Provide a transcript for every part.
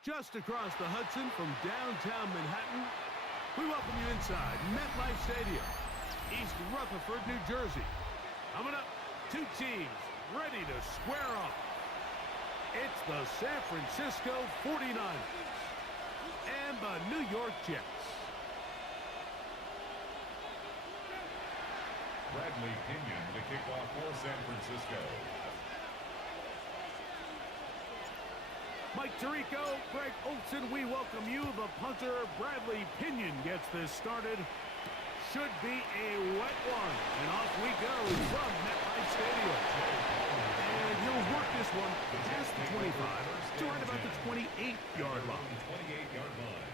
Just across the Hudson from downtown Manhattan, we welcome you inside MetLife Stadium, East Rutherford, New Jersey. Coming up, two teams ready to square off. It's the San Francisco 49ers and the New York Jets. Bradley Pinion to kick off for San Francisco. Mike Tirico, Greg Olson, we welcome you. The punter, Bradley Pinion, gets this started. Should be a wet one. And off we go from MetLife Stadium. And he'll work this one past the 25 to right about the 28-yard line. 28-yard line.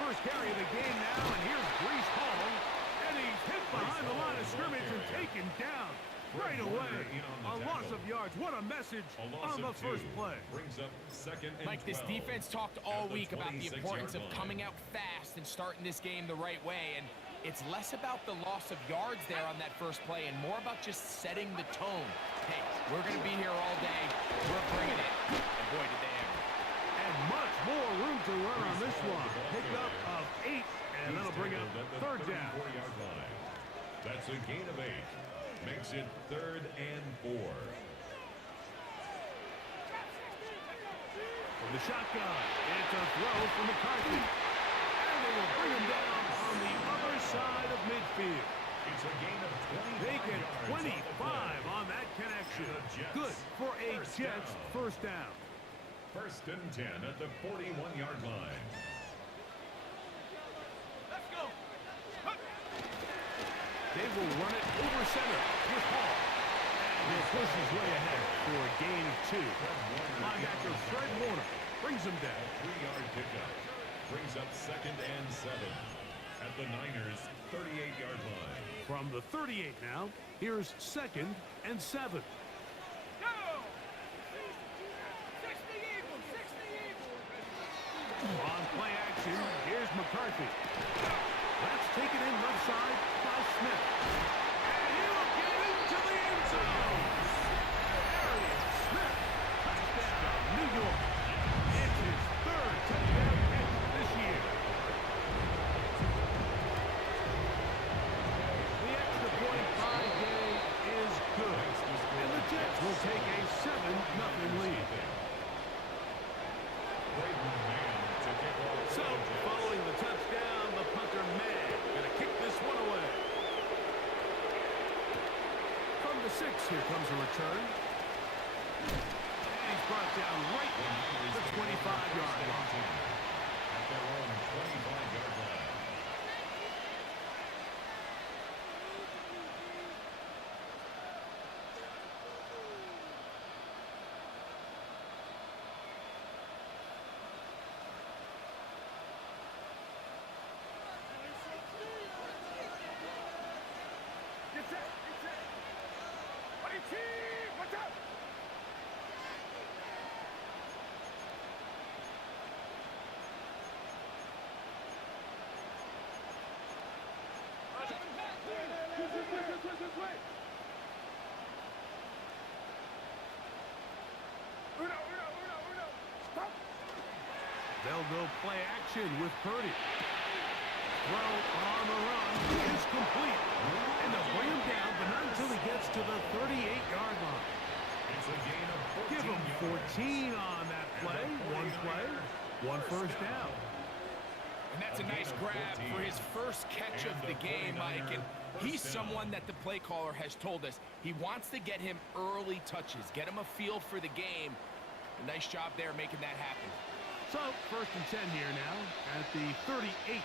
First carry of the game now, and here's Breece Hall, and he's hit behind the line of scrimmage and taken down right away. A loss of yards. What a message on the first play. Brings up second and Mike, this 12 defense talked all week about the 26-yard importance of line. coming out fast and starting this game the right way, and it's less about the loss of yards there on that first play and more about just setting the tone. Hey, we're going to be here all day. We're bringing it. And boy, did they ever. And much more room to run on this one. Pickup of 8, and that'll bring up third down. 34-yard line. That's a gain of 8. Makes it 3rd and 4. From the shotgun, it's a throw from McCarthy. And they will bring him down on the other side of midfield. It's a gain of 25 They get yards 25 on that connection. Jets Good for a first Jets down. first down. 1st and 10 at the 41-yard line. Let's go. They will run it over center with Hall. And he'll push his way ahead for a gain of 2. Linebacker Fred Warner brings him down. 3-yard pickup. Brings up 2nd and 7 at the Niners' 38-yard line. From the 38 now, here's 2nd and 7. On play action, here's McCarthy. That's taken in left side by Smith. And he'll get into the end zone. There it is, Smith. Touchdown, New York. It's his 3rd touchdown catch this year. The extra point by Gay is good. And the Jets will take a 7-0 lead. So, following the touchdown, the punter May going to kick this one away. From the 6, here comes a return. And he's brought down right at the 25-yard line. At their own 25-yard line. They'll go play action with Purdy. Throw on the run is complete. And they'll bring him down, but not until he gets to the 38-yard line. It's a gain of 14 Give him 14 on that play. One first down. And that's a nice grab for his first catch of the game, Mike. And he's someone that the play caller has told us he wants to get him early touches, get him a feel for the game. A nice job there making that happen. So, 1st and 10 here now at the 38.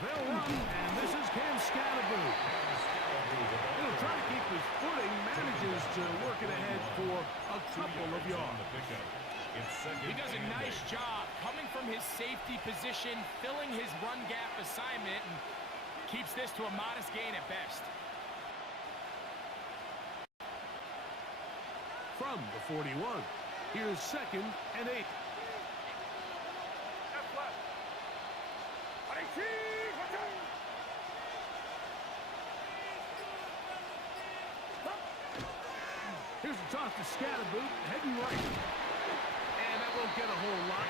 They'll run, and this is Cam Scatterboo. He'll try to keep his footing, manages to work it ahead for a couple of yards. He does a nice job coming from his safety position, filling his run gap assignment, and keeps this to a modest gain at best. From the 41, here's 2nd and 8. Here's a toss to Scatterboot, heading right. And that won't get a whole lot.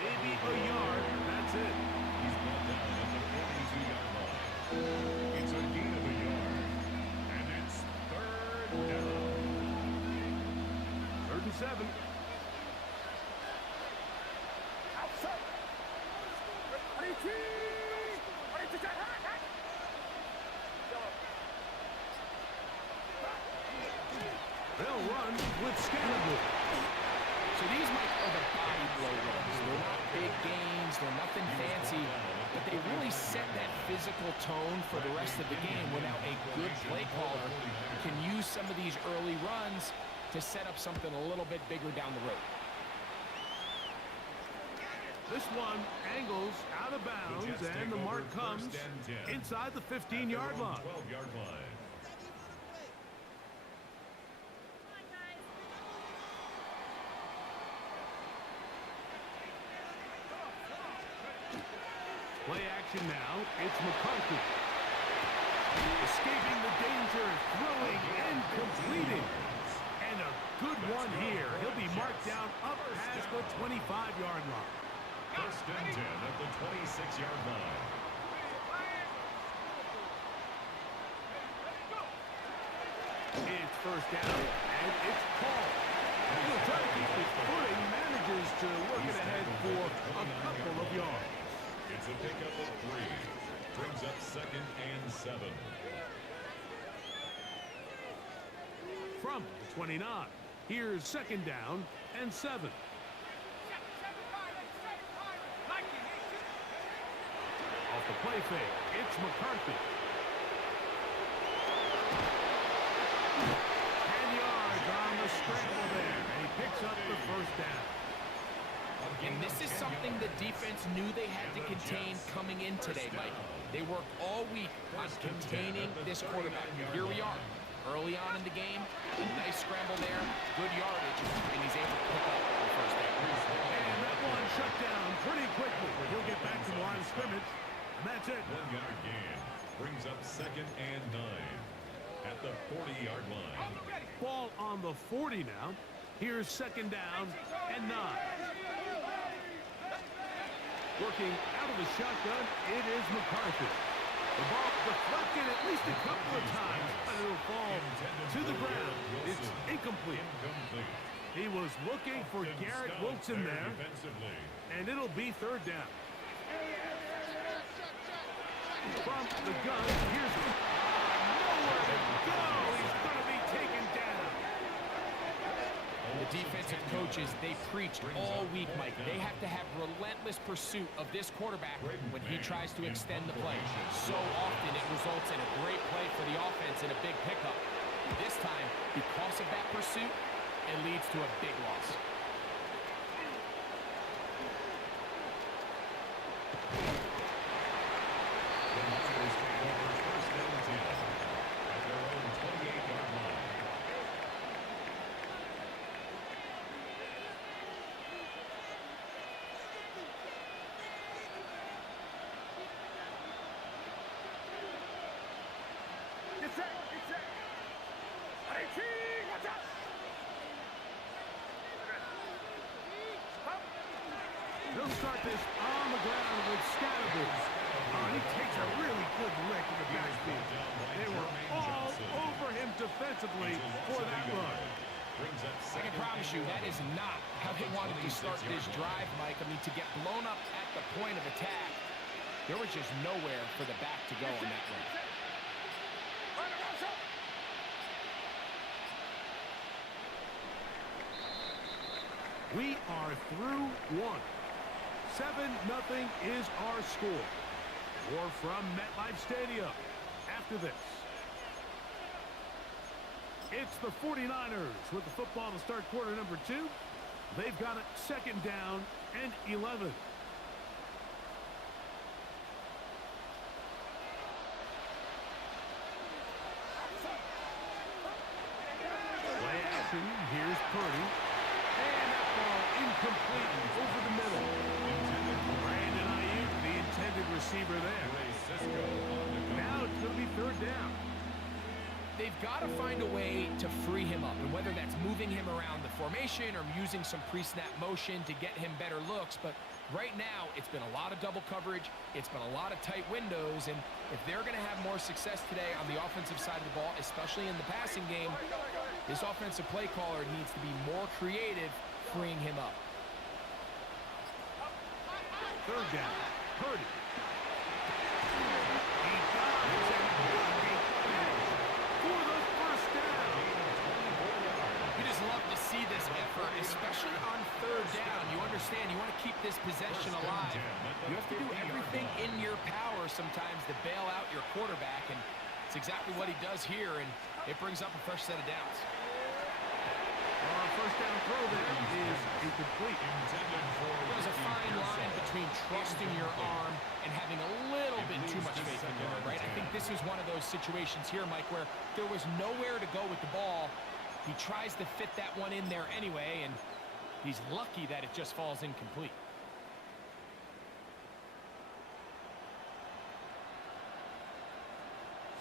Maybe a yard. That's it. He's brought down at the 42-yard line. It's a gain of a yard. And it's 3rd down. 3rd and 7. Outside. They'll run with Scatterboot. So these, Mike, are the body blow runs. They're not big gains. They're nothing fancy. But they really set that physical tone for the rest of the game where now a good play caller can use some of these early runs to set up something a little bit bigger down the road. This one angles out of bounds, and the mark comes inside the 15-yard line. 12-yard line. Play action now. It's McCarthy. Escaping the danger, throwing and completing. And a good one here. He'll be marked down up past the 25-yard line. 1st and 10 at the 26-yard line. It's 1st down, and it's called. He'll try to keep his footing, manages to work it ahead for a couple of yards. It's a pickup of 3. Brings up 2nd and 7. From the 29, here's 2nd down and 7. Off the play fake, it's McCarthy. 10 yards on the scramble there, and he picks up the 1st down. And this is something the defense knew they had to contain coming in today, Mike. They worked all week on containing this quarterback. Here we are, early on in the game. A nice scramble there, good yardage, and he's able to pick up the 1st down. And that one shut down pretty quickly. He'll get back to the line of scrimmage, and that's it. 1-yard gain. Brings up 2nd and 9 at the 40-yard line. Ball on the 40 now. Here's 2nd down and 9. Working out of the shotgun, it is McCarthy. The ball deflected at least a couple of times, and it'll fall to the ground. It's incomplete. He was looking for Garrett Wilson there, and it'll be 3rd down. From the gun, here's nowhere to go. He's going to be taken down. The defensive coaches, they preached all week, Mike. They have to have relentless pursuit of this quarterback when he tries to extend the play. So often it results in a great play for the offense and a big pickup. This time, because of that pursuit, it leads to a big loss. He'll start this on the ground with Scatterboot. He takes a really good lick in the backfield. They were all over him defensively for that run. I can promise you that is not how they wanted to start this drive, Mike. I mean, to get blown up at the point of attack, there was just nowhere for the back to go on that run. We are through one. 7-0 is our score. More from MetLife Stadium after this. It's the 49ers with the football to start quarter number 2. They've got it 2nd down and 11. Play action. Here's Purdy. And that ball incomplete over the middle. Brandon Ayuk, the intended receiver there. Now it's going to be third down. They've got to find a way to free him up, and whether that's moving him around the formation or using some pre-snap motion to get him better looks. But right now, it's been a lot of double coverage. It's been a lot of tight windows, and if they're going to have more success today on the offensive side of the ball, especially in the passing game, this offensive play caller needs to be more creative, freeing him up. Third down. Purdy. See this effort, especially on third down. You understand, you want to keep this possession alive. You have to do everything in your power sometimes to bail out your quarterback, and it's exactly what he does here, and it brings up a fresh set of downs. First down throw there is incomplete. There's a fine line between trusting your arm and having a little bit too much faith in your arm, right? I think this is one of those situations here, Mike, where there was nowhere to go with the ball. He tries to fit that one in there anyway, and he's lucky that it just falls incomplete.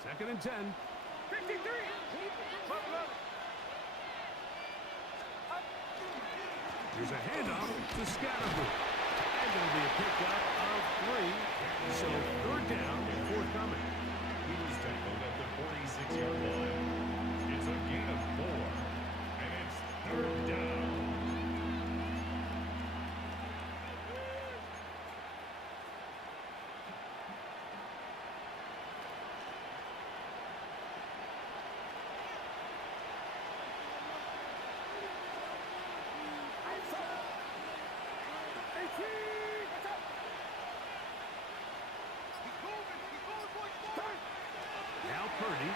Second and 10. 53. Here's a handoff to Scattergood. And it'll be a pickup of 3. So third down, forthcoming. He was tackled at the 46-yard line. It's a gain of 4, and it's third down. Now Purdy.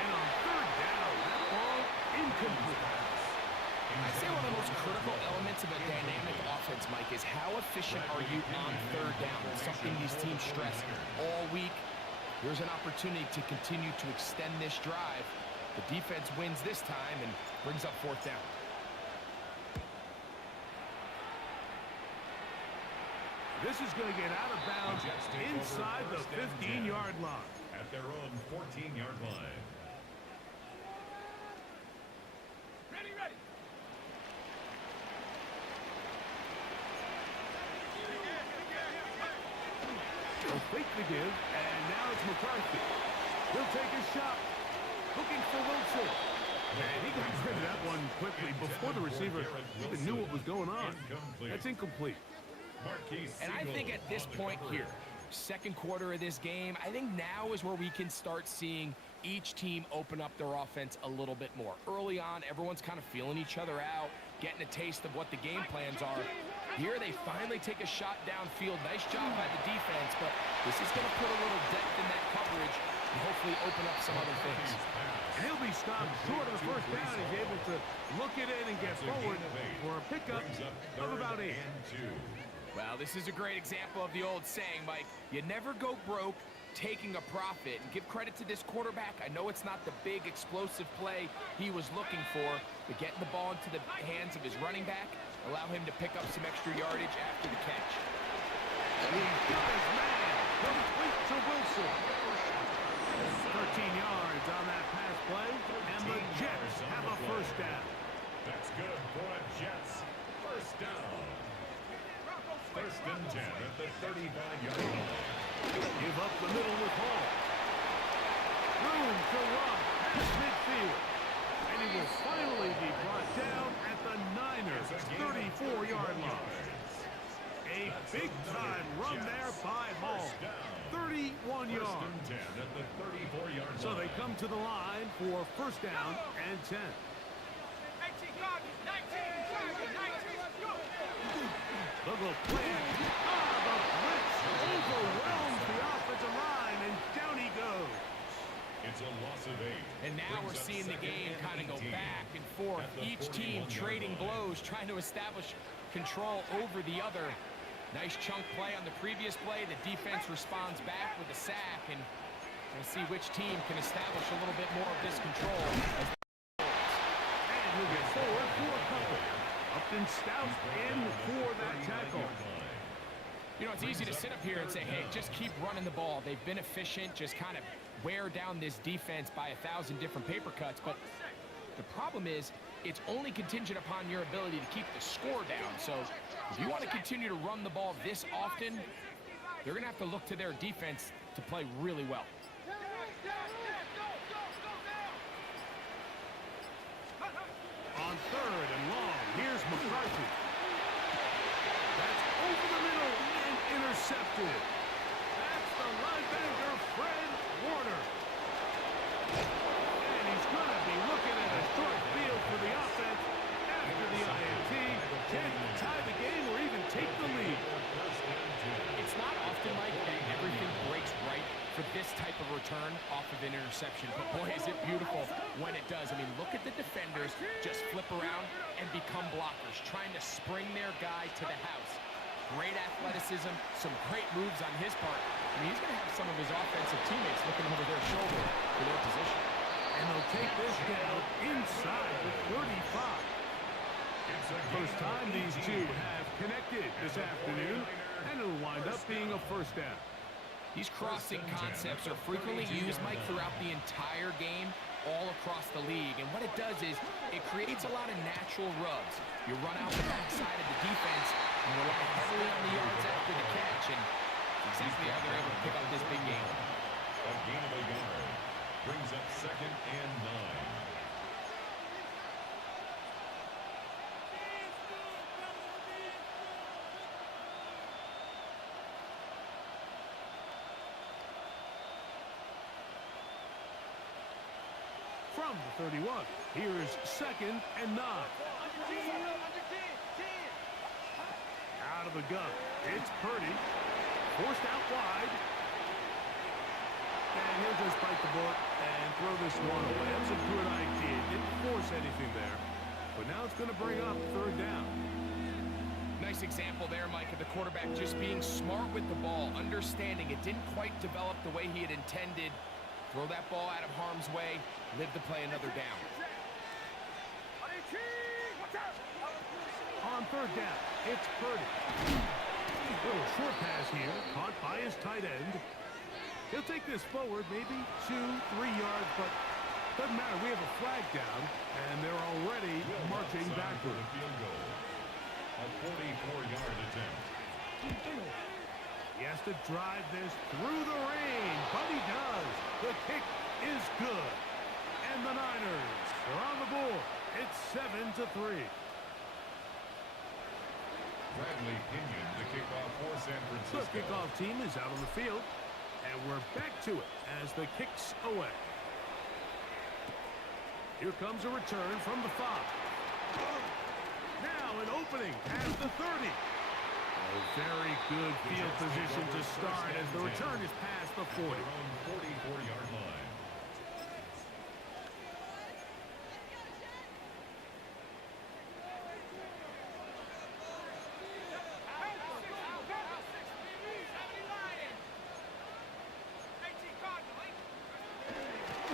And on third down, that ball incomplete. I'd say one of the most critical elements of a dynamic offense, Mike, is how efficient are you on third down? It's something these teams stress all week. Here's an opportunity to continue to extend this drive. The defense wins this time and brings up fourth down. This is going to get out of bounds inside the 15-yard line. At their own 14-yard line. Ready. A fake to give, and now it's McCarthy. He'll take a shot. Looking for Wilson. And he got rid of that one quickly before the receiver even knew what was going on. That's incomplete. And I think at this point here, second quarter of this game, I think now is where we can start seeing each team open up their offense a little bit more. Early on, everyone's kind of feeling each other out, getting a taste of what the game plans are. Here they finally take a shot downfield. Nice job by the defense, but this is going to put a little depth in that coverage and hopefully open up some other things. And he'll be stopped short of the first down. He's able to look it in and get forward for a pickup of about 8. Well, this is a great example of the old saying, Mike. You never go broke taking a profit. And give credit to this quarterback. I know it's not the big explosive play he was looking for, but getting the ball into the hands of his running back, allow him to pick up some extra yardage after the catch. He's got his man. Complete to Wilson. 13 yards on that pass play, and the Jets have a first down. That's good for the Jets. First down. First and 10 at the 35-yard line. Give up the middle with Hall. Room to run past midfield. And he will finally be brought down at the Niners' 34-yard line. A big-time run there by Hall. 31 yards. So they come to the line for first down and 10. 19 yards, 19 yards, go! Look at the play. The blitz overwhelms the offensive line, and down he goes. It's a loss of 8. And now we're seeing the game kind of go back and forth. Each team trading blows, trying to establish control over the other. Nice chunk play on the previous play. The defense responds back with a sack, and we'll see which team can establish a little bit more of this control. And and stout in for that tackle. You know, it's easy to sit up here and say, hey, just keep running the ball. They've been efficient, just kind of wear down this defense by 1,000 different paper cuts. But the problem is, it's only contingent upon your ability to keep the score down. So if you want to continue to run the ball this often, they're going to have to look to their defense to play really well. On third and long, here's McCarthy. That's over the middle and intercepted. That's the linebacker, Fred Warner. And he's going to be looking at a short field for the offense after the INT. Can tie the game or even take the lead. It's not often, Mike, that everything breaks right for this type of return off of an interception. But boy, is it beautiful when it does. I mean, look at the defenders just flip around and become blockers, trying to spring their guy to the house. Great athleticism, some great moves on his part. I mean, he's going to have some of his offensive teammates looking over their shoulder for their position. And they'll take this down inside the 35. First time these two have connected this afternoon, and it'll wind up being a first down. These crossing concepts are frequently used, Mike, throughout the entire game, all across the league. And what it does is it creates a lot of natural rubs. You run out the backside of the defense and rely heavily on the yards after the catch. And exactly how they're able to pick up this big game. A gain of a yard brings up 2nd and 9. From the 31, here's 2nd and 9. Out of the gun, it's Purdy. Forced out wide. And he'll just bite the bullet and throw this one away. That's a good idea. Didn't force anything there. But now it's going to bring up 3rd down. Nice example there, Mike, of the quarterback just being smart with the ball, understanding it didn't quite develop the way he had intended. Throw that ball out of harm's way, live to play another down. On 3rd down, it's Purdy. Little short pass here, caught by his tight end. He'll take this forward, maybe 2-3 yards, but doesn't matter. We have a flag down, and they're already marching backward. A 44-yard attempt. He has to drive this through the rain, but he does. The kick is good. And the Niners are on the board. It's 7-3. Bradley Pinion, the kickoff for San Francisco. The kickoff team is out on the field, and we're back to it as the kick's away. Here comes a return from the 5. Now an opening at the 30. A very good field position to start as the return is past the 40. Their own 44-yard line.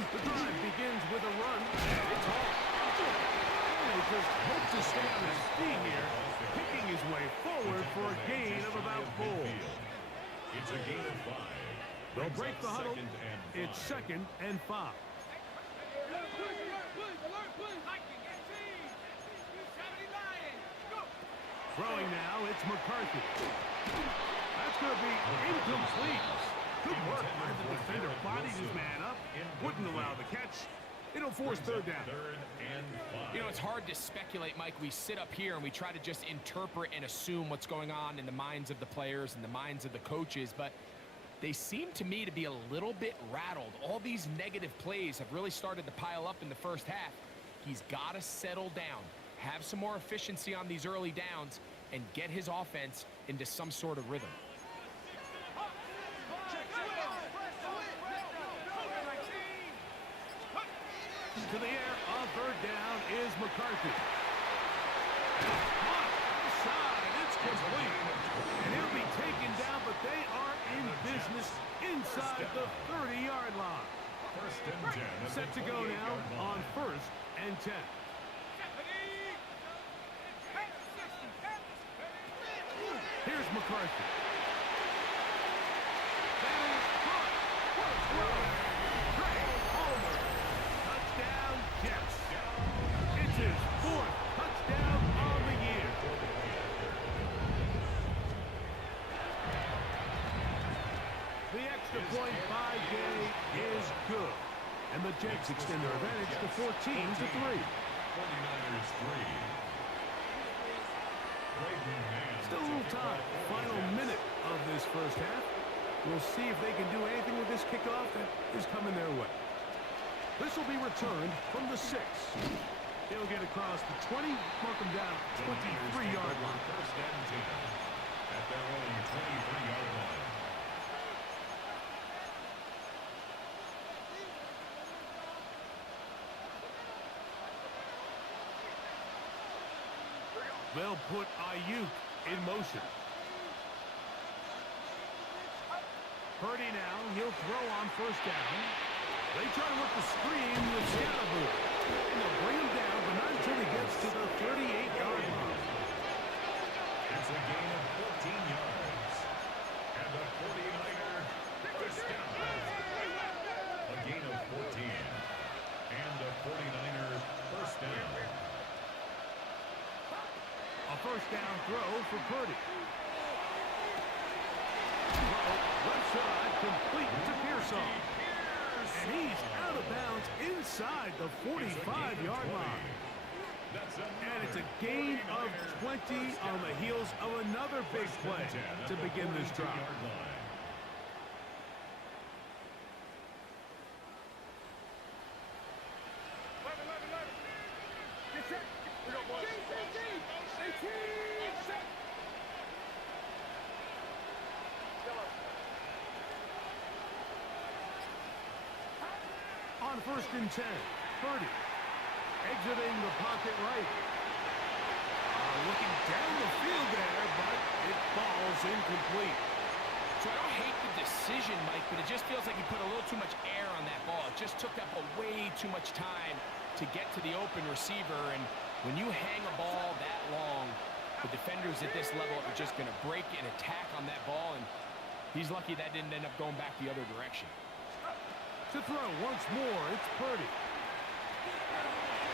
The drive begins with a run, and it's off. And they just hope to stay on his feet here, picking his way forward for a gain of about 4. It's a gain of 5. They'll break the huddle. It's 2nd and 5. Throwing now, it's McCarthy. That's going to be incomplete. Good work by the defender. Bodied his man up. Wouldn't allow the catch. It'll force 3rd down. 3rd and 5. You know, it's hard to speculate, Mike. We sit up here and we try to just interpret and assume what's going on in the minds of the players and the minds of the coaches, but they seem to me to be a little bit rattled. All these negative plays have really started to pile up in the first half. He's got to settle down, have some more efficiency on these early downs, and get his offense into some sort of rhythm. To the air on 3rd down is McCarthy. Outside, it's complete. And he'll be taken down, but they are in business inside the 30-yard line. 1st and 10. Set to go now on 1st and 10. McCarthy. That is caught. What a throw. Great Homer. Touchdown, Jets. It's his 4th touchdown on the year. The extra point by Gay is good. And the Jets extend their advantage to 14-3. 49ers 3. Still a little time. Final minute of this first half. We'll see if they can do anything with this kickoff that is coming their way. This will be returned from the 6. He'll get across the 20, mark him down 23-yard line. First and 10 at their own 23-yard line. They'll put Ayuk in motion. Purdy now, he'll throw on first down. They try to work the screen with Scatterboard. And they'll bring him down, but not until he gets to the 38-yard line. It's a gain of 14 yards. And the 49er first down. A gain of 14. And the 49ers first down. A first down throw for Purdy. Left side, complete to Pearsall. And he's out of bounds inside the 45-yard line. And it's a gain of 20 on the heels of another big play to begin this drive. On first and 10, Purdy exiting the pocket right. Looking down the field there, but it falls incomplete. So I don't hate the decision, Mike, but it just feels like he put a little too much air on that ball. It just took up way too much time to get to the open receiver, and when you hang a ball that long, the defenders at this level are just going to break and attack on that ball, and he's lucky that didn't end up going back the other direction. To throw once more, it's Purdy.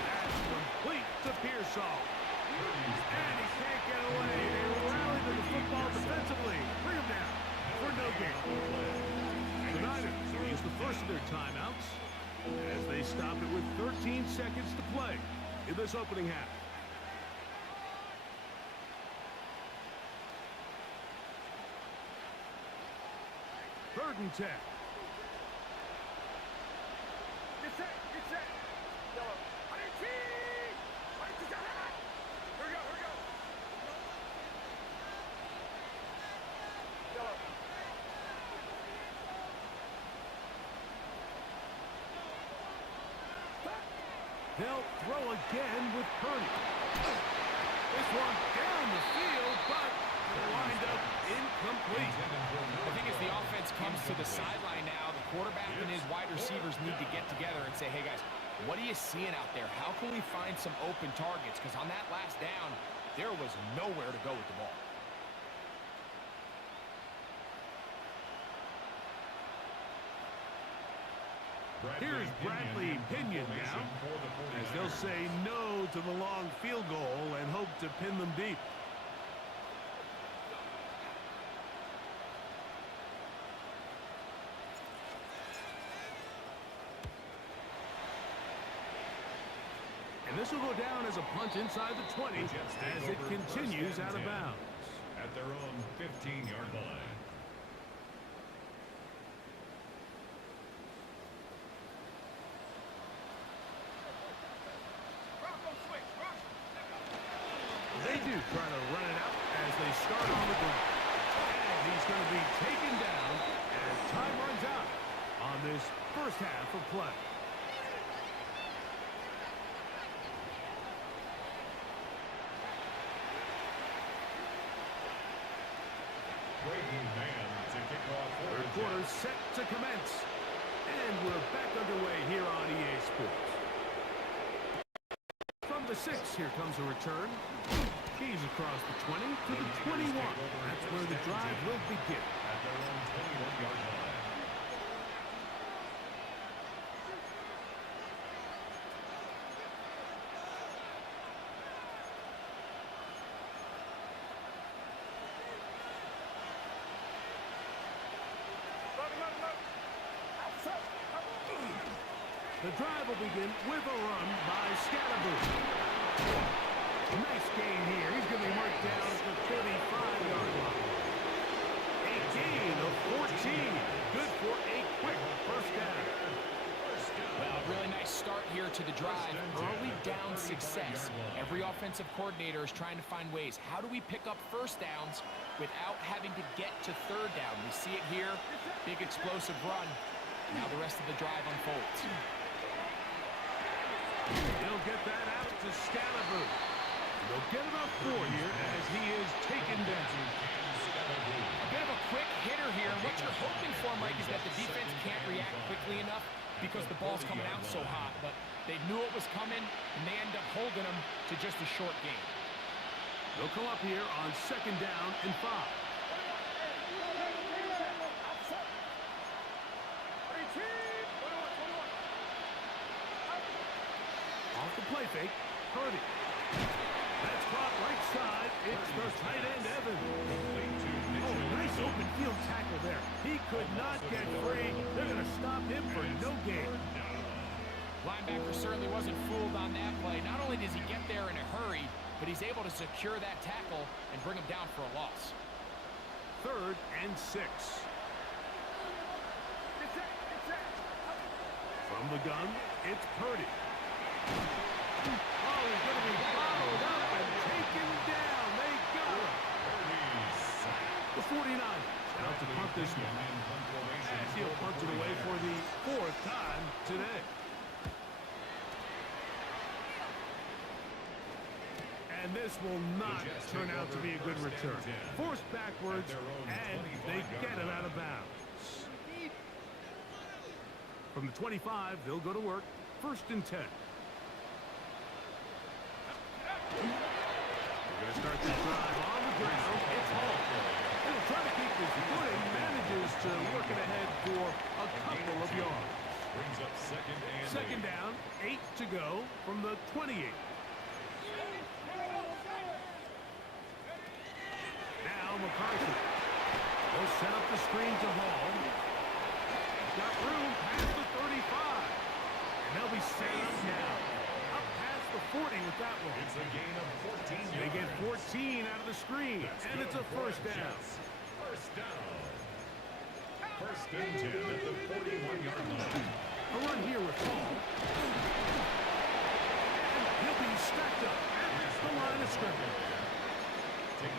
That's complete to Pearsall. And he can't get away. They rally to the football defensively. Bring him down for no gain. The Niners use the first of their timeouts as they stop it with 13 seconds to play in this opening half. Third and 10. They'll throw again with Purdy. This one down the field, but will wind up incomplete. I think as the offense comes to the sideline now, the quarterback and his wide receivers need to get together and say, hey guys, what are you seeing out there? How can we find some open targets? Because on that last down, there was nowhere to go with the ball. Here's Bradley Pinion now, as they'll say no to the long field goal and hope to pin them deep. And this will go down as a punt inside the 20 as it continues out of bounds. At their own 15-yard line. They do try to run it out as they start on the ground. And he's going to be taken down as time runs out on this first half of play. Breaking man to kick off. Third quarter set to commence. And we're back underway here on EA Sports. From the 6, here comes a return. He's across the 20 to the 21. That's where the drive will begin. At their own 21-yard line. The drive will begin with a run by Scatterboo. Nice gain here. He's going to be marked down at the 35-yard line. A gain of 14. Good for a quick first down. Well, really nice start here to the drive. Early down success. Every offensive coordinator is trying to find ways. How do we pick up first downs without having to get to third down? We see it here. Big explosive run. Now the rest of the drive unfolds. He'll get that out to Scalaboo. They'll get about 4 here as he is taken down. A bit of a quick hitter here. What you're hoping for, Mike, is that the defense can't react quickly enough because the ball's coming out so hot. But they knew it was coming, and they end up holding them to just a short gain. They'll come up here on 2nd down and 5. Off the play fake, Purdy. That's caught right side. It's the tight end, Evans. Oh, nice open field tackle there. He could not get free. They're going to stop him for no gain. Linebacker certainly wasn't fooled on that play. Not only does he get there in a hurry, but he's able to secure that tackle and bring him down for a loss. 3rd and 6. From the gun, it's Purdy. Oh, he's going to be followed up and taken down. They got him. The 49ers out to punt this one. As he'll punt it away for the 4th time today. And this will not turn out to be a good return. Forced backwards, and they get it out of bounds. From the 25, they'll go to work. 1st and 10. We're going to start this drive on the ground. It's Hall. He'll try to keep his footing. Manages to work it ahead for a couple of yards. Brings up 2nd down, 8 to go from the 28. Now McCarthy. He'll set up the screen to Hall. He's got room past the 35. And they'll be setting up now. Up past the 40 with that one. It's a gain of 14 yards. They get 14 out of the screen. And it's a first down. First down. 1st and 10 at the 41-yard line. A run here with Hall. And he'll be stacked up at the line of scrimmage.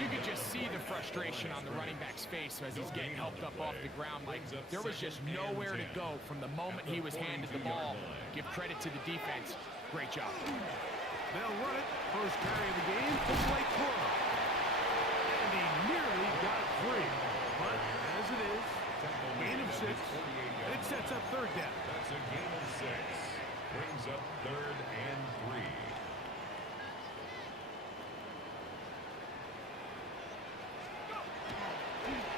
You could just see the frustration on the running back's face as he's getting helped up off the ground. Like, there was just nowhere to go from the moment he was handed the ball. Give credit to the defense. Great job. They'll run it. First carry of the game to Blake Corum. And he nearly got free. But as it is, gain of 6. It sets up 3rd down. That's a gain of 6. Brings up 3rd and 3.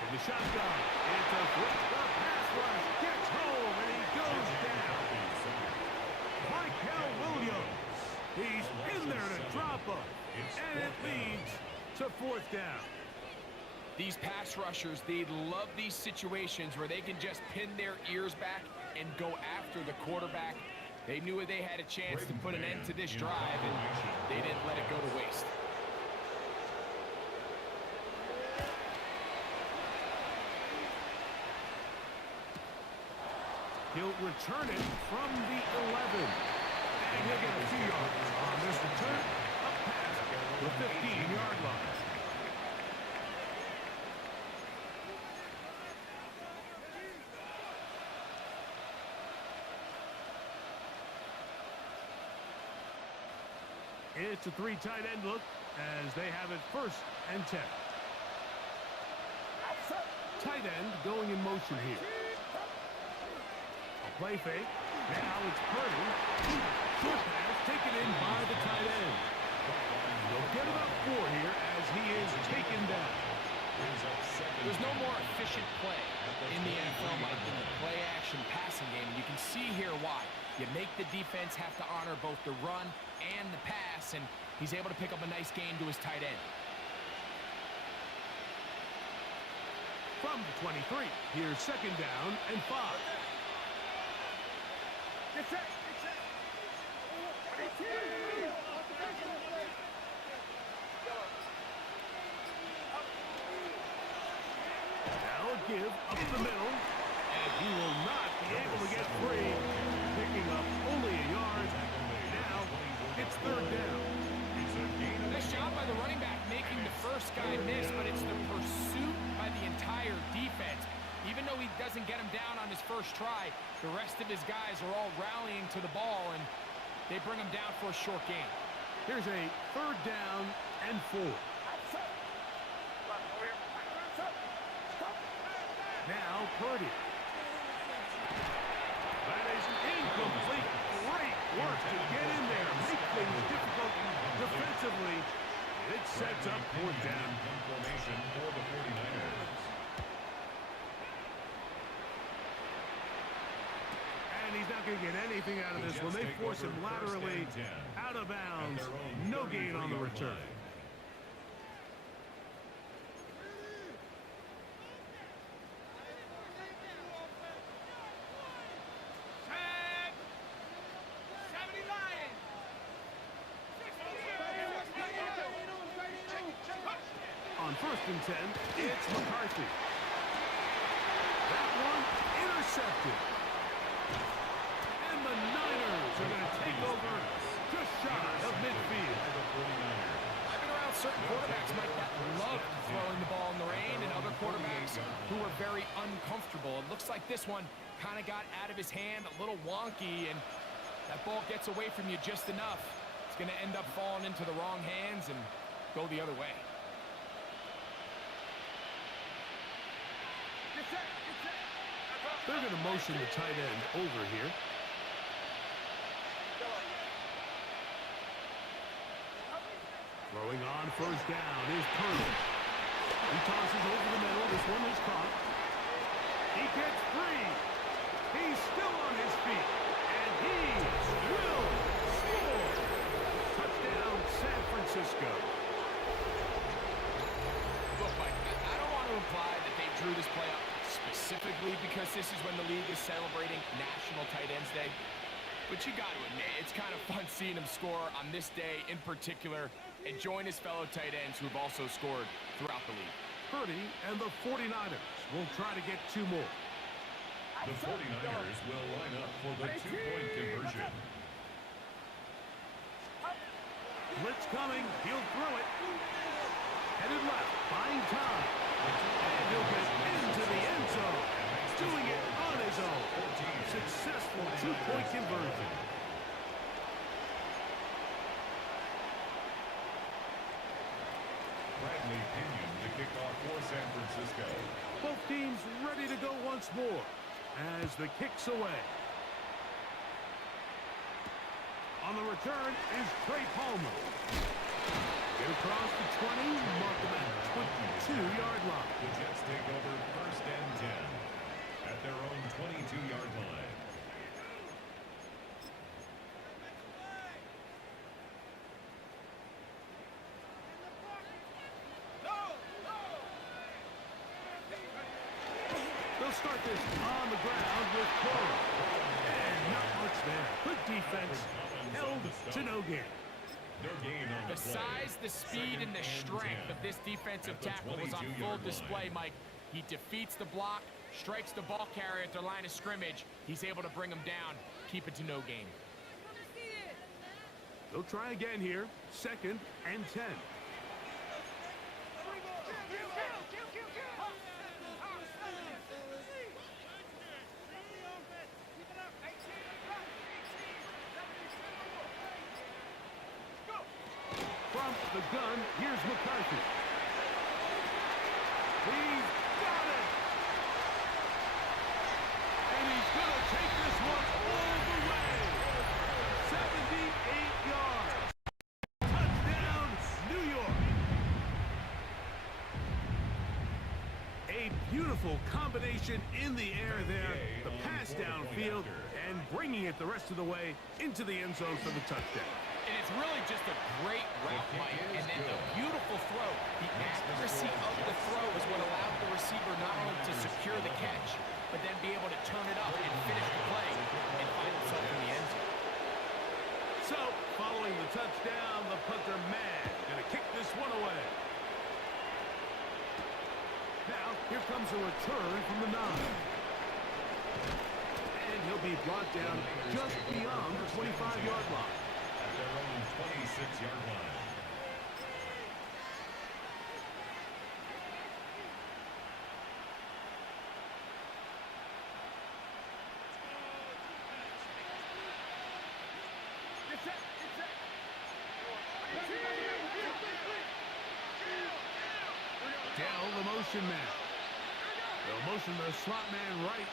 The shotgun. It's a quick pass rush. Gets home and he goes down. Michael Williams. He's in there to drop him. And it leads to 4th down. These pass rushers, they love these situations where they can just pin their ears back and go after the quarterback. They knew they had a chance to put an end to this drive, and they didn't let it go to waste. He'll return it from the 11. And he'll get a few yards on this return. Up past the 15-yard line. It's a 3 tight end look as they have it 1st and 10. Tight end going in motion here. Play fake. Now it's Purdy. Short pass taken in by the tight end. They'll get about 4 here There's no more efficient play in the NFL like than the play-action passing game. You can see here why. You make the defense have to honor both the run and the pass, and he's able to pick up a nice gain to his tight end. From the 23, here's second down and 5. Get set. Get set. 22. Now a give up the middle, and he will not be able to get free, picking up only a yard. Now it's third down. Nice job by the running back making the first guy miss, but it's the pursuit by the entire defense. Even though he doesn't get him down on his first try, the rest of his guys are all rallying to the ball, and they bring him down for a short gain. Here's a third down and 4. Now Purdy. That is incomplete. Great work to get in there, make things difficult defensively. It sets up fourth down. Formation for the 49ers. And he's not going to get anything out of this one. They force him laterally out of bounds. No gain on the return. Set. 70 Lions. 60. On first and 10, it's McCarthy. That one intercepted. And the Niners are going to take over just shy of midfield. I've been around certain quarterbacks, Mike, that love throwing the ball in the rain, and other quarterbacks who are very uncomfortable. It looks like this one kind of got out of his hand, a little wonky, and that ball gets away from you just enough. It's going to end up falling into the wrong hands and go the other way. Get set. Get set. They're going to motion the tight end over here. Throwing on first down is Purdy. He tosses over the middle. This one is caught. He gets free. He's still on his feet. And he will score. Touchdown, San Francisco. Look, Mike, I don't want to imply that they drew this play up specifically because this is when the league is celebrating National Tight Ends Day. But you got to admit, it's kind of fun seeing him score on this day in particular and join his fellow tight ends who've also scored throughout the league. Purdy and the 49ers will try to get 2 more. The 49ers will line up for the 2-point conversion. Blitz coming. He'll throw it. Headed left. Buying time. And he'll get into the end zone. Doing it on his own. Successful 2-point conversion. Bradley Pinion to kick off for San Francisco. Both teams ready to go once more as the kick's away. On the return is Trey Palmer. Get across the 20, mark them at 22-yard line. The Jets take over first and 10 at their own 22-yard line. They'll start this on the ground with Cora. And not much there. Good defense. Held to no gain. The size, the speed, and the strength of this defensive tackle was on full display, Mike. He defeats the block, strikes the ball carrier at their line of scrimmage. He's able to bring him down, keep it to no gain. They'll try again here. Second and 10. From the gun, here's McCarthy. He's got it! And he's going to take this one all the way. 78 yards. Touchdown, New York. A Beautiful combination in the air there. The pass downfield and bringing it the rest of the way into the end zone for the touchdown. And it's really just a great route, Mike, and then a beautiful throw. The accuracy of the throw is what allowed the receiver not only to secure the catch, but then be able to turn it up and finish the play and find himself in the end zone. So, following the touchdown, the punter mad. Gonna kick this one away. Now, here comes a return from the 9. And he'll be brought down just beyond the 25-yard line. At their own 26-yard line. Get set. Get set. Dell, the motion man. They'll motion the slot man right.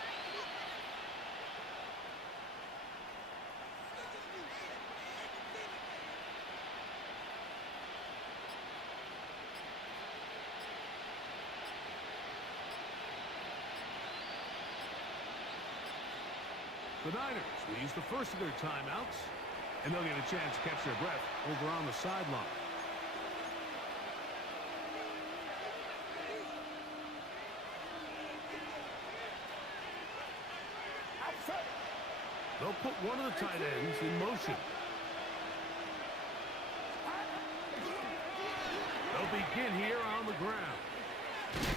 The Niners will use the first of their timeouts, and they'll get a chance to catch their breath over on the sideline. They'll put one of the tight ends in motion. They'll begin here on the ground. And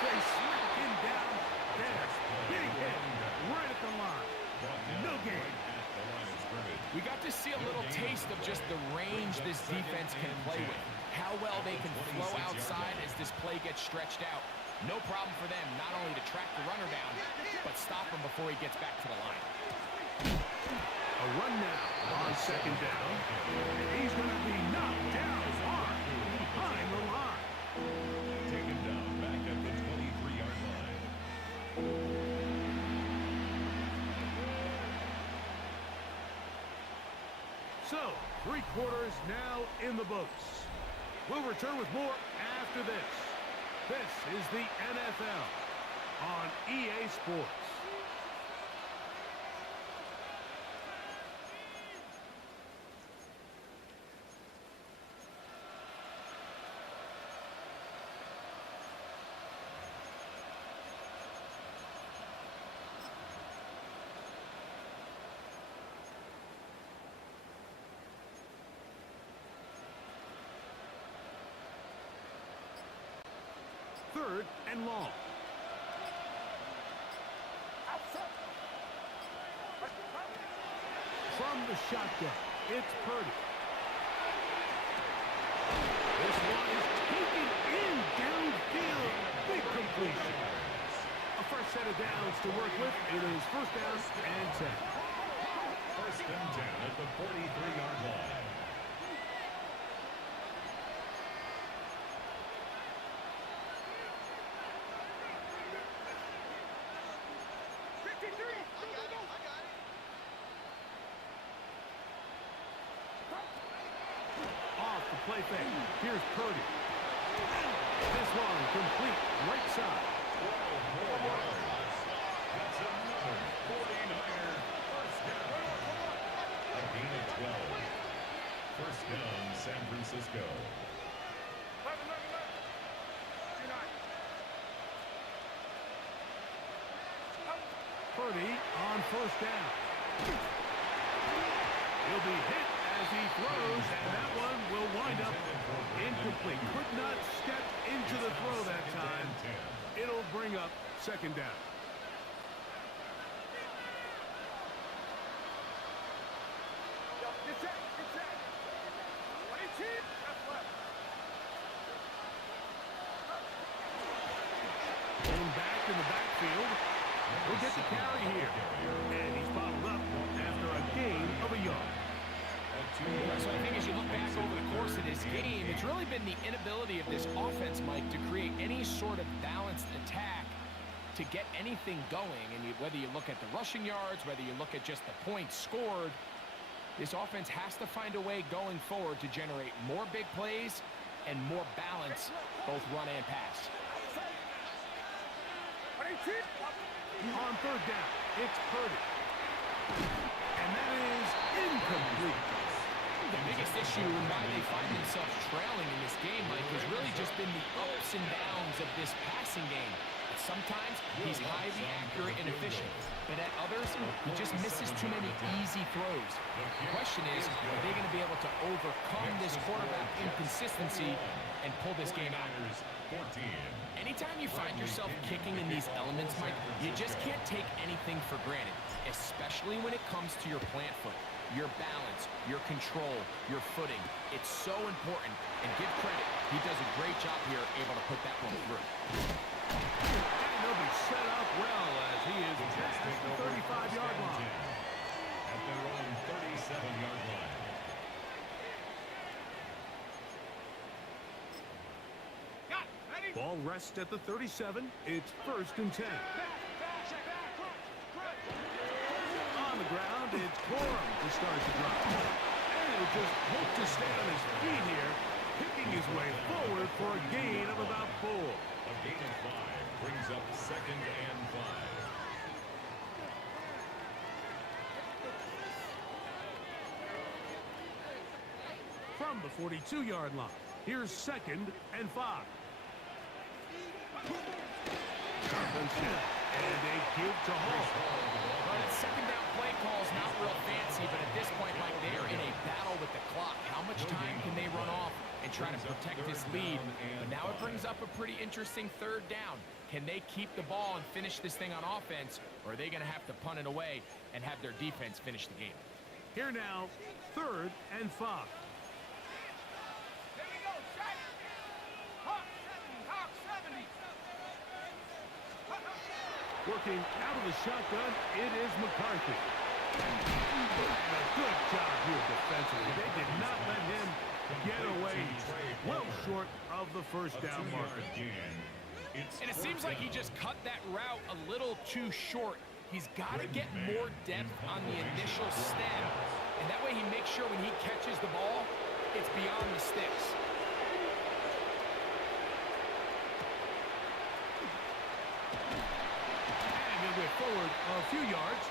they smack him down there. Big hit right at the line. No game. We got to see a little taste of just the range this defense can play with. How well they can flow outside as this play gets stretched out. No problem for them not only to track the runner down, but stop him before he gets back to the line. A run now on second down. He's going to be knocked down hard behind the line. Taken down back at the 23-yard line. So, 3 quarters now in the books. We'll return with more after this. This is the NFL on EA Sports. Third and long. From the shotgun, it's Purdy. This one is taken in downfield. Big completion. A fresh set of downs to work with. It is first down and 10. First and 10 at the 43-yard line. Off the play fake. Here's Purdy. This one complete right side. That's another 49er first down. A gain of 12. First down, San Francisco. Purdy on first down. He'll be hit as he throws, and that one will wind up incomplete. Could not step into the throw that time. It'll bring up second down. Going back in the backfield. He'll get the carry here. And he's bottled up after a gain of a yard. So I think as you look back over the course of this game, it's really been the inability of this offense, Mike, to create any sort of balanced attack to get anything going. And whether you look at the rushing yards, whether you look at just the points scored, this offense has to find a way going forward to generate more big plays and more balance, both run and pass. On third down, it's Purdy. And that is incomplete. The biggest issue and why they find themselves trailing in this game, Mike, has really just been the ups and downs of this passing game. Sometimes he's highly accurate and efficient, but at others, he just misses too many easy throws. The question is, are they going to be able to overcome this quarterback inconsistency and pull this game out? Anytime you find yourself kicking in these elements, Mike, you just can't take anything for granted, especially when it comes to your plant foot, your balance, your control, your footing. It's so important, and give credit, he does a great job here able to put that one through. And he'll be set up well as he is past the 35-yard line. At their own 37-yard line. Ball rests at the 37. It's 1st and 10. On the ground, it's Corum to start the drive. And he'll just hope to stay on his feet here, picking his way forward for a gain of about 4. A gain of 5 brings up 2nd and 5. From the 42-yard line, here's 2nd and 5. And a give to Hall. Well, that second down play call is not real fancy, but at this point, Mike, they are in a battle with the clock. How much time can they run off and try to protect this lead? But now it brings up a pretty interesting 3rd down. Can they keep the ball and finish this thing on offense, or are they going to have to punt it away and have their defense finish the game? Here now, 3rd and 5. Working out of the shotgun, it is McCarthy. And a good job here defensively. They did not let him get away well short of the 1st down marker. And it seems like he just cut that route a little too short. He's got to get more depth on the initial stem. And that way he makes sure when he catches the ball, it's beyond the sticks. Forward a few yards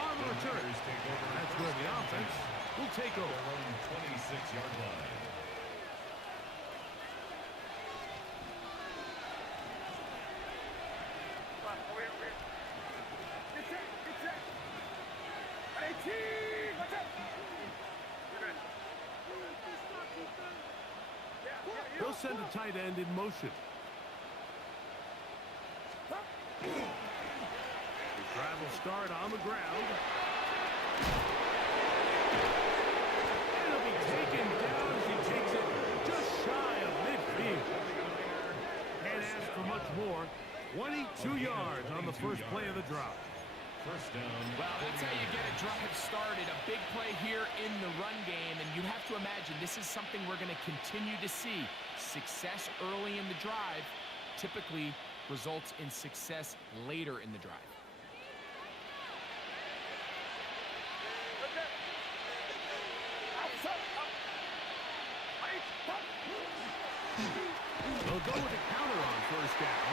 on the return. That's where the offense will take over. Their own 26-yard line. They'll send a tight end in motion. Drive will start on the ground. And it'll be taken down as he takes it just shy of midfield. Can't ask for much more. 22 yards on the first play of the drop. 1st down. Well, that's how you get a drive started. A big play here in the run game, and you have to imagine this is something we're going to continue to see. Success early in the drive typically results in success later in the drive. They'll go with a counter on 1st down.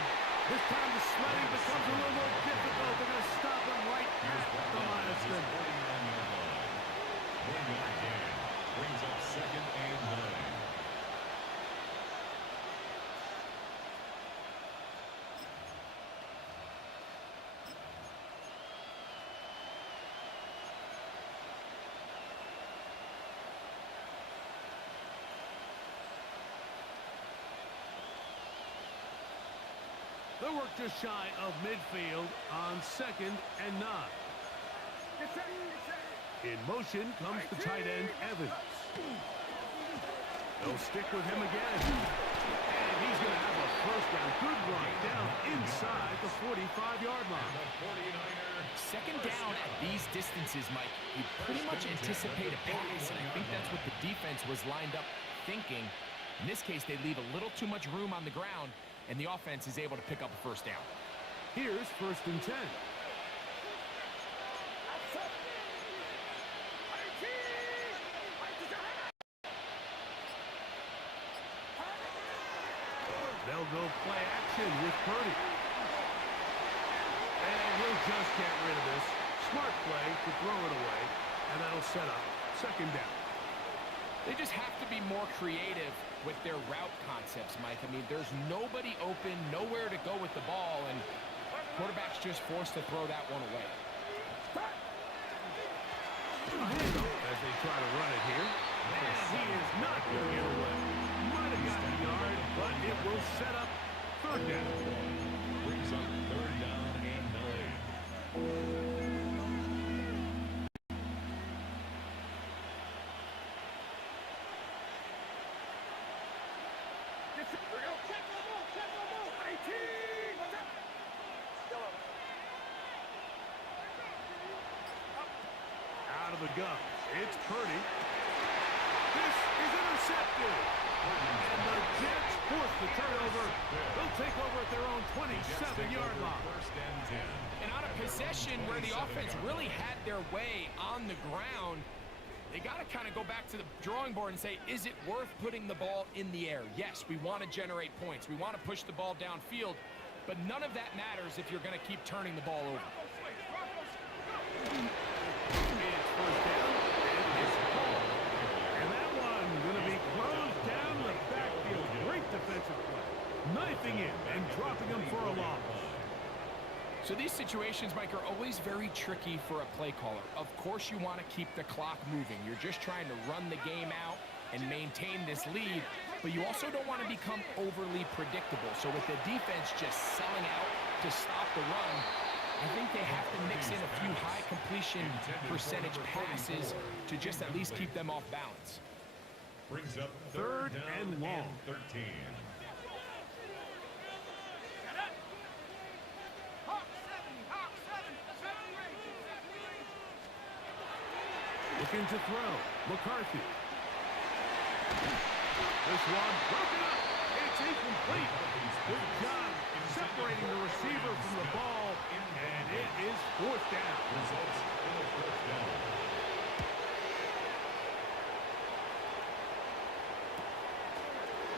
This time the sledding becomes a little more difficult. They're going to stop him right at the line of scrimmage. 1-yard gain brings up 2nd and 9. They work just shy of midfield on 2nd and 9. In motion comes the tight end, Evans. They'll stick with him again. And he's going to have a 1st down. Good run down inside the 45-yard line. 2nd down at these distances, Mike, you pretty much anticipate a pass, and I think that's what the defense was lined up thinking. In this case, they leave a little too much room on the ground, and the offense is able to pick up a 1st down. Here's 1st and 10. They'll go play action with Purdy. And he'll just get rid of this. Smart play to throw it away, and that'll set up second down. They just have to be more creative with their route concepts, Mike. I mean, there's nobody open, nowhere to go with the ball, and quarterback's just forced to throw that one away. As they try to run it here. And he is not going to get away. Might have gotten a yard, but it will set up third down. Brings up third down and 9. Out of the gun. It's Purdy. This is intercepted. And the Jets force the turnover. They'll take over at their own 27-yard line. First and 10. And on a possession where the offense really had their way on the ground, they got to kind of go back to the drawing board and say, is it worth putting the ball in the air? Yes, we want to generate points. We want to push the ball downfield, but none of that matters if you're going to keep turning the ball over. It's first down, and it's ball. And that one going to be closed down the backfield. Great defensive play. Knifing in and dropping him for a loss. So these situations, Mike, are always very tricky for a play caller. Of course you want to keep the clock moving. You're just trying to run the game out and maintain this lead, but you also don't want to become overly predictable. So with the defense just selling out to stop the run, I think they have to mix in a few high completion percentage passes to just at least keep them off balance. Brings up Third down and long. 13. Looking to throw. McCarthy. This one broken up. It's incomplete. Good job separating the receiver from the ball, and it is fourth down. Results in a fourth down.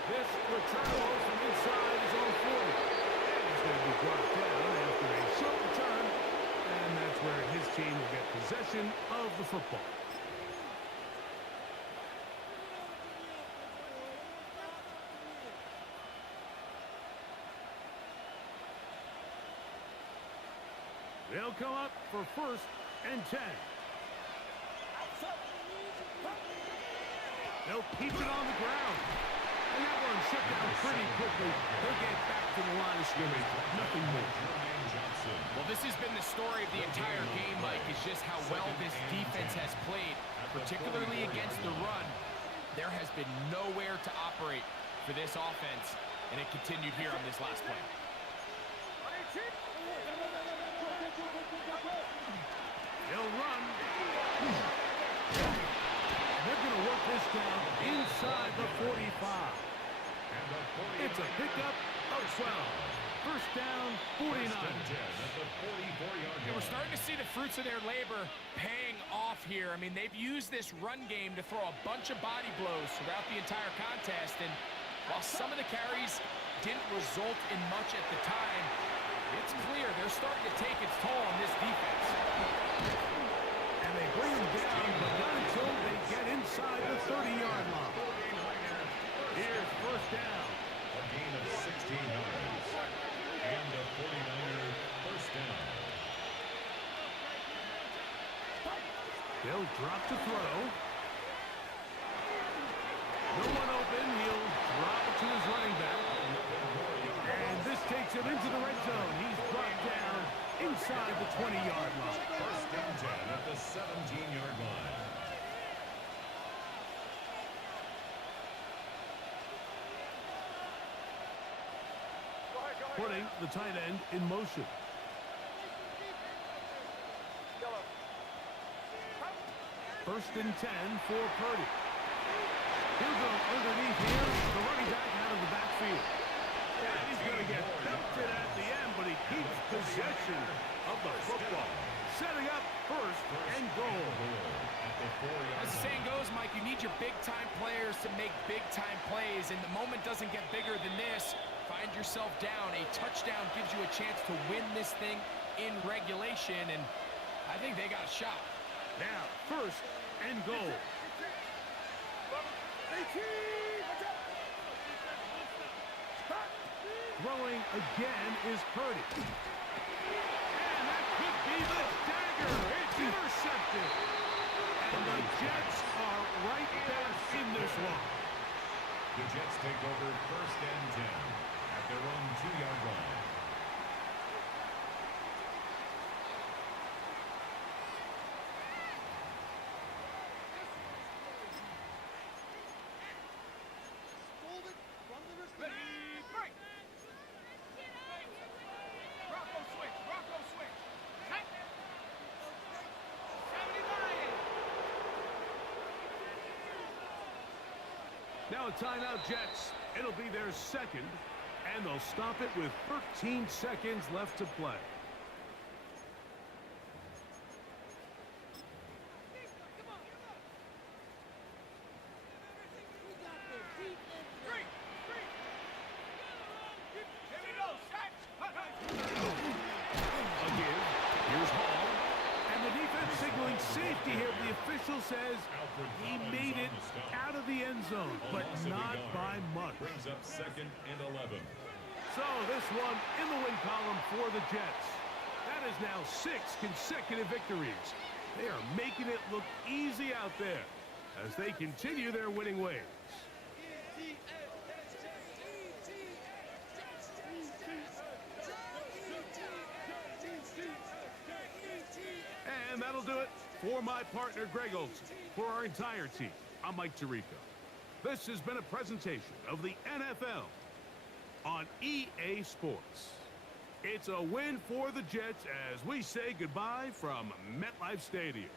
This return ball from inside his own 40. And he's going to be brought down after a short return, and that's where his team will get possession of the football. They'll come up for first and 10. They'll keep it on the ground. And that one shut down pretty quickly. They'll get back to the line of scrimmage. Nothing more. Well, this has been the story of the entire game, Mike, is just how well this defense has played, particularly against the run. There has been nowhere to operate for this offense, and it continued here on this last play. They'll run. They're going to work this down inside the 45. It's a pickup of 12. First down, 49. Yeah, we're starting to see the fruits of their labor paying off here. I mean, they've used this run game to throw a bunch of body blows throughout the entire contest, and while some of the carries didn't result in much at the time, it's clear they're starting to take its toll on this defense. And they bring him down, but not until they get inside the 30-yard line. Here's first down. A gain of 16 yards. And a 49er first down. They'll drop to throw. No one open. He'll drop it to his running back. And this takes him into the red zone. He's brought down inside the 20-yard line. First and 10 at the 17-yard line. Putting the tight end in motion. First and 10 for Purdy. He'll go underneath here. The running back out of the backfield. And he's going to get belted at the end, but he keeps possession of the football. Setting up first and goal. As the saying goes, Mike, you need your big-time players to make big-time plays, and the moment doesn't get bigger than this. Find yourself down. A touchdown gives you a chance to win this thing in regulation, and I think they got a shot. Now, first and goal. Throwing again is Purdy. And that could be the dagger. It's intercepted. And the Jets are right back in this one. The Jets take over first and 10 at their own 2-yard line. Now a timeout, Jets. It'll be their second, and they'll stop it with 13 seconds left to play. Again, here's Hall. And the defense signaling safety here. The official says he made it out of the end zone, but not by much. Brings up second and 11. So this one in the win column for the Jets. That is now 6 consecutive victories. They are making it look easy out there as they continue their winning ways. And that'll do it for my partner, Greg Olson. For our entire team, I'm Mike Tirico. This has been a presentation of the NFL on EA Sports. It's a win for the Jets as we say goodbye from MetLife Stadium.